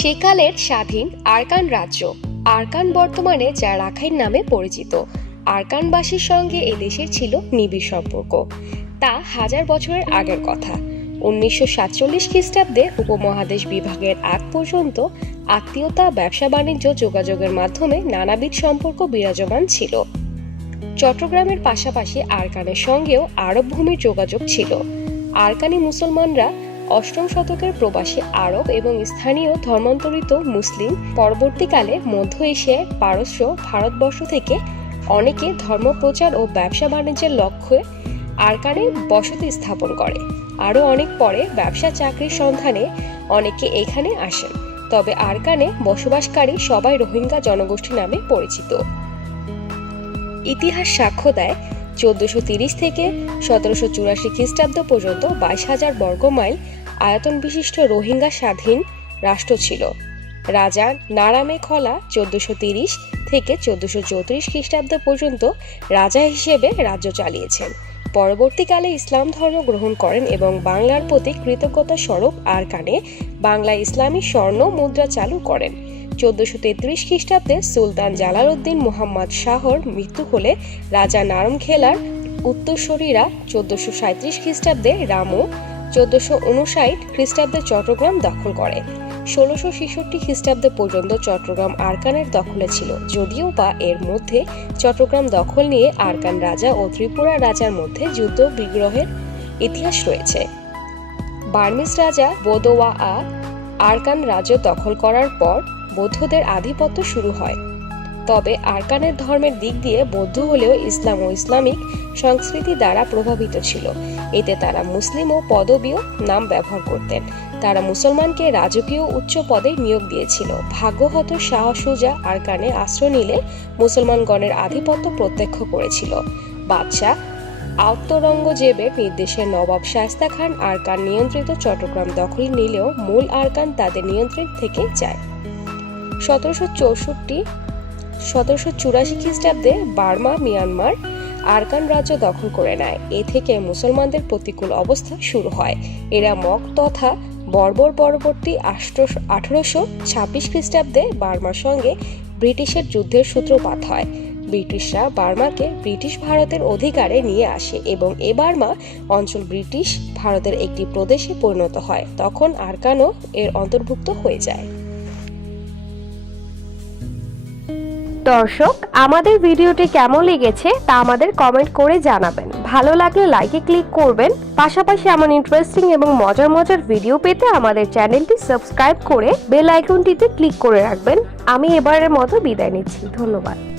সেকালের স্বাধীন আরাকান রাজ্য আরাকান বর্তমানে যা রাখাইন নামে পরিচিত। আরাকানবাসীর সঙ্গে এদেশের ছিল নিবিড় সম্পর্ক। তা হাজার বছরের আগের কথা। 1947 খ্রিস্টাব্দে উপমহাদেশ বিভাগের আগ পর্যন্ত আত্মীয়তা, ব্যবসা বাণিজ্য, যোগাযোগের মাধ্যমে নানাবিধ সম্পর্ক বিরাজমান ছিল। চট্টগ্রামের পাশাপাশি আরাকানের সঙ্গেও আরব ভূমির যোগাযোগ ছিল। আরাকানি মুসলমানরা অষ্টম শতকের প্রবাসী আরব এবং স্থানীয় ধর্মান্তরিত মুসলিম পরবর্তীকালে মধ্য এশিয়ায় পারস্য, ভারতবর্ষ থেকে অনেকে ধর্মপ্রচার ও ব্যবসা বাণিজ্যের লক্ষ্যে আরাকানে বসতি স্থাপন করে। আরও অনেক পরে ব্যবসা চাকরির সন্ধানে অনেকে এখানে আসেন। তবে আরাকানে বসবাসকারী সবাই রোহিঙ্গা জনগোষ্ঠী নামে পরিচিত। ইতিহাস সাক্ষ্য দেয় 1430 থেকে 1784 খ্রিস্টাব্দ পর্যন্ত 22,000 বর্গ মাইল আয়তন বিশিষ্ট রোহিঙ্গা স্বাধীন রাষ্ট্র ছিল। রাজা নারামেখলা 1430 থেকে 1434 খ্রিস্টাব্দ পর্যন্ত রাজা হিসেবে রাজ্য চালিয়েছেন। পরবর্তীকালে ইসলাম ধর্ম গ্রহণ করেন এবং বাংলার প্রতি কৃতজ্ঞতা স্বরূপ আরাকানে বাংলায় ইসলামী স্বর্ণ মুদ্রা চালু করেন। 1433 খ্রিস্টাব্দে সুলতান জালালউদ্দিন মুহাম্মদ শাহর মৃত্যু হলে রাজা নারমখেলার উত্তরসূরিরা 1437 খ্রিস্টাব্দে রামু 1459 খ্রিস্টাব্দে চট্টগ্রাম দখল করে। 1666 খ্রিস্টাব্দ পর্যন্ত চট্টগ্রাম আরাকানের দখলে ছিল, যদিও বা এর মধ্যে চট্টগ্রাম দখল নিয়ে আরাকান রাজা ও ত্রিপুরা রাজার মধ্যে যুদ্ধ বিগ্রহের ইতিহাস রয়েছে। বার্মিজ রাজা বোদোয়া আরাকান রাজ্য দখল করার পর বৌদ্ধদের আধিপত্য শুরু হয়। তবে আরাকানের ধর্মের দিক দিয়ে বৌদ্ধ হলেও ইসলাম ও ইসলামিক সংস্কৃতি দ্বারা প্রভাবিত ছিল। এতে তারা মুসলিম ও পদবীয় নাম ব্যবহার করতেন। তারা মুসলমানকে রাজকীয় উচ্চ পদে নিয়োগ দিয়েছিল। ভাগ্যহত শাহ সুজা আরাকানে আশ্রয় নিলে মুসলমানগণের আধিপত্য প্রত্যক্ষ করেছিল। বাদশাহ আওরঙ্গজেবের নির্দেশে নবাব শায়েস্তা খান আরাকান নিয়ন্ত্রিত চট্টগ্রাম দখল নিলেও মূল আরাকান তাদের নিয়ন্ত্রণ থেকে যায়। 1784 খ্রিস্টাব্দে বার্মা মিয়ানমার আরাকান রাজ্য দখল করে নেয়। এ থেকে মুসলমানদের প্রতিকূল অবস্থা শুরু হয়। এরা মগ তথা বর্বর পরবর্তী 1826 খ্রিস্টাব্দে বার্মার সঙ্গে ব্রিটিশের যুদ্ধের সূত্রপাত হয়। ব্রিটিশরা বার্মাকে ব্রিটিশ ভারতের অধিকারে নিয়ে আসে এবং এ বার্মা অঞ্চল ব্রিটিশ ভারতের একটি প্রদেশে পরিণত হয়। তখন আরাকানও এর অন্তর্ভুক্ত হয়ে যায়। দর্শক, আমাদের ভিডিওটি কেমন লেগেছে তা আমাদের কমেন্ট করে জানাবেন। ভালো লাগলে লাইকে ক্লিক করবেন। পাশাপাশি এমন ইন্টারেস্টিং এবং মজার ভিডিও পেতে আমাদের চ্যানেলটি সাবস্ক্রাইব করে বেল আইকনটিতে ক্লিক করে রাখবেন। আমি এবারের মতো বিদায় নিচ্ছি। ধন্যবাদ।